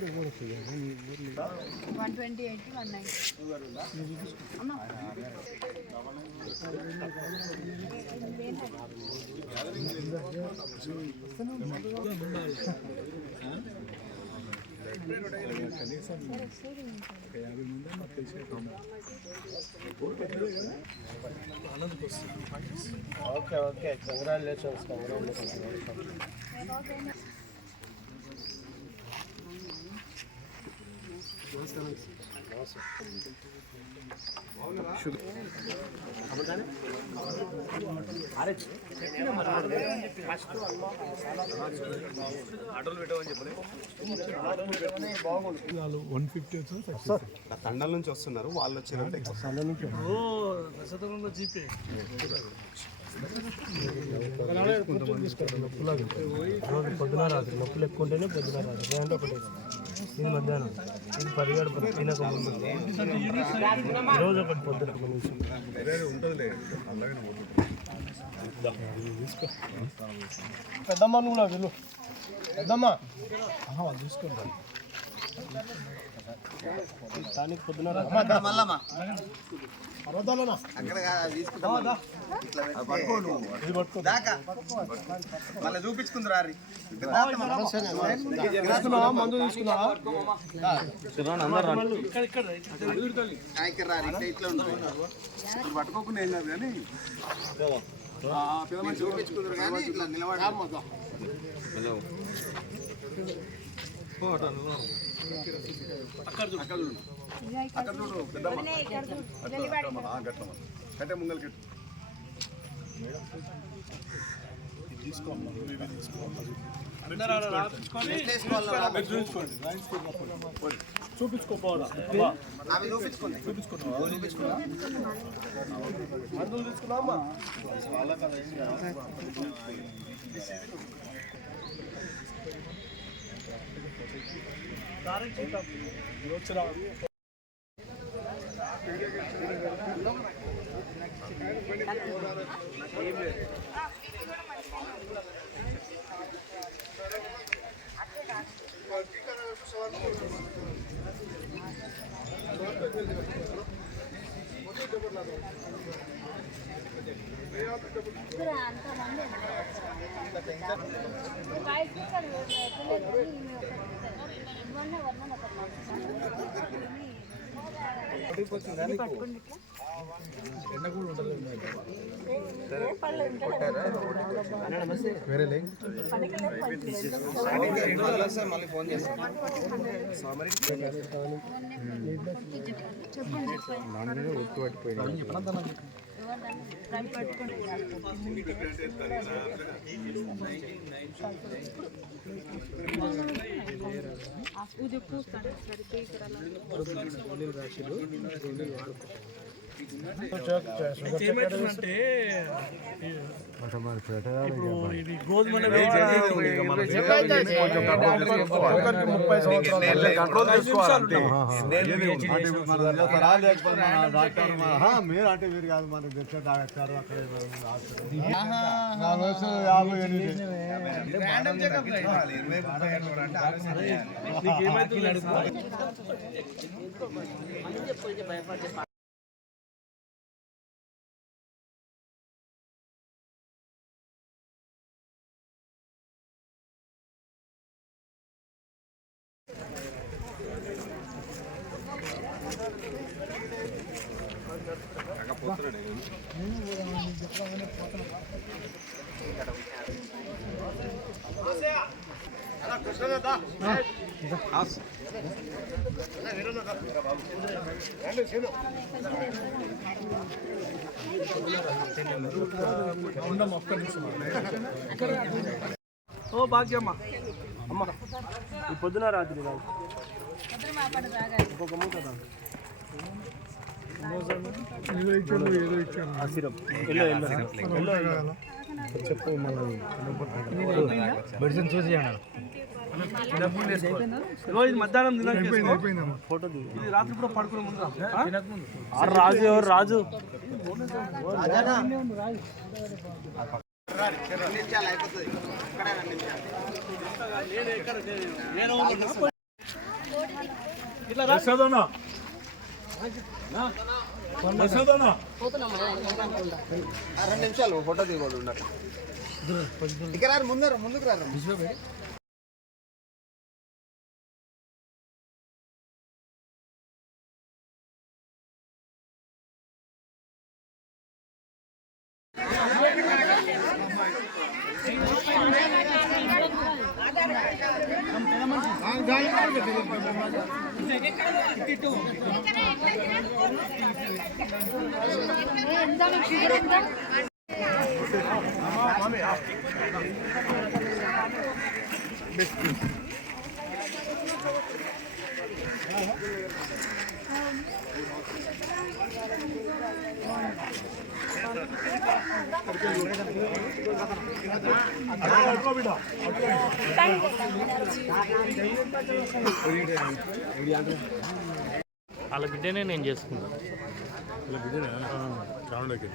128 190 అమ్మా okay okay congratulations తండల నుంచి వస్తున్నారు వాళ్ళు వచ్చారంటే పొద్దున రాత్రి నొప్పులు ఎక్కువ ఉంటేనే పొద్దున రాత్రి అంటే ఒకటి ఇది మధ్యాహ్నం ఇది పరిగడు తినక ముందు రోజు ఒకటి పొద్దున పెద్దమ్మ నువ్వు నాకు వెళ్ళు పెద్దమ్మ తీసుకుంటాను దానికి పొద్దున చూపించుకుందిరా మందు తీసుకున్నావా పట్టుకోకుండా ఏం కాదు కానీ చూపించుకుందరు కానీ ఇట్లా నిలబడి అక్కడ చూడు పెద్దమ్మ కట్టే ముంగల్ కట్టు చూపించుకోపోవాలా మందులు తీసుకున్నామా మళ్ళీ ఫోన్ చేస్తాను ఏమైతుందంటే ఇది గోధుమ మీరు అంటే మీరు కాదు మనకు తెచ్చే డాక్టర్ అక్కడ ఓ భాగ్యమ్మ అమ్మ ఈ పొద్దున రాత్రి ఇంకొక మూట చెప్పు మెడిసిన్ చూసి ఇది మధ్యాహ్నం ఫోటో ఇది రాత్రి కూడా పడుకునే ముందు రాజు ఎవరు రాజు రెండు నిమిషాలు ఫోటో దిగోడు ఉండరు ఇక్కడ ముందుకు రా వాళ్ళ బిడ్డనే నేను చేసుకున్నాను. గ్రౌండ్లోకి